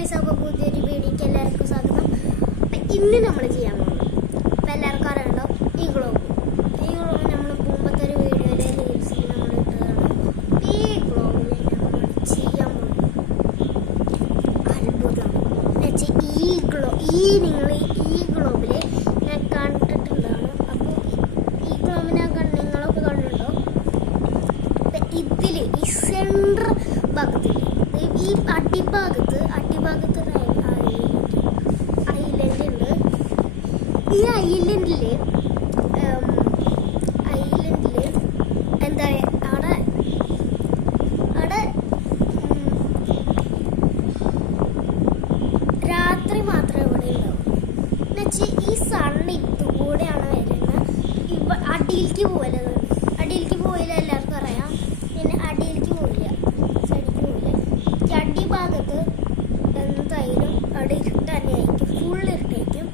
Guys, അപ്പോൾ പുതിയൊരു വീഡിയോക്ക് എല്ലാവർക്കും സ്വാഗതം. ഇന്ന് നമ്മൾ ചെയ്യാൻ പോകുന്നത് അപ്പോൾ എല്ലാവർക്കും അറിയണ്ടോ ഈ ഗ്ലോബ് നമ്മൾ മുമ്പത്തെ ഒരു വീഡിയോയിലെ റീൽസിൽ നമ്മൾ ഇട്ടതാണ്. ഈ ഗ്ലോബിൽ നമ്മൾ ചെയ്യാൻ പോകുന്നത് അത്ഭുതമാണ്. നിങ്ങൾ ഈ ഗ്ലോബിൽ ഞാൻ കണ്ടിട്ടുള്ളതാണ്. അപ്പോൾ ഈ ഗ്ലോബിനെ നിങ്ങളൊക്കെ കണ്ടിട്ടുണ്ടോ? ഇതിൽ ഈ സെൻട്രൽ ഭാഗത്തിൽ ഈ അടിഭാഗത്ത് ഐലൻഡ് ഉണ്ട്. ഈ ഐലൻഡിൽ എന്താ അവിടെ രാത്രി മാത്രമേ ഇവിടെ ഉണ്ടാവും. എന്നുവെച്ചാൽ ഈ സണ്ണ് ഇതുകൂടെയാണ് വരുന്നത്. അടിയിലേക്ക് പോയില്ല എല്ലാവർക്കും അറിയാം. പിന്നെ അടിയിലേക്ക് പോയില്ല, സൈഡിലേക്ക് പോയില്ല. ഈ അടിഭാഗത്ത് എന്തായാലും അവിടെ ഇരുട്ട് തന്നെയായിരിക്കും, ഫുൾ ഇരുട്ടായിരിക്കും.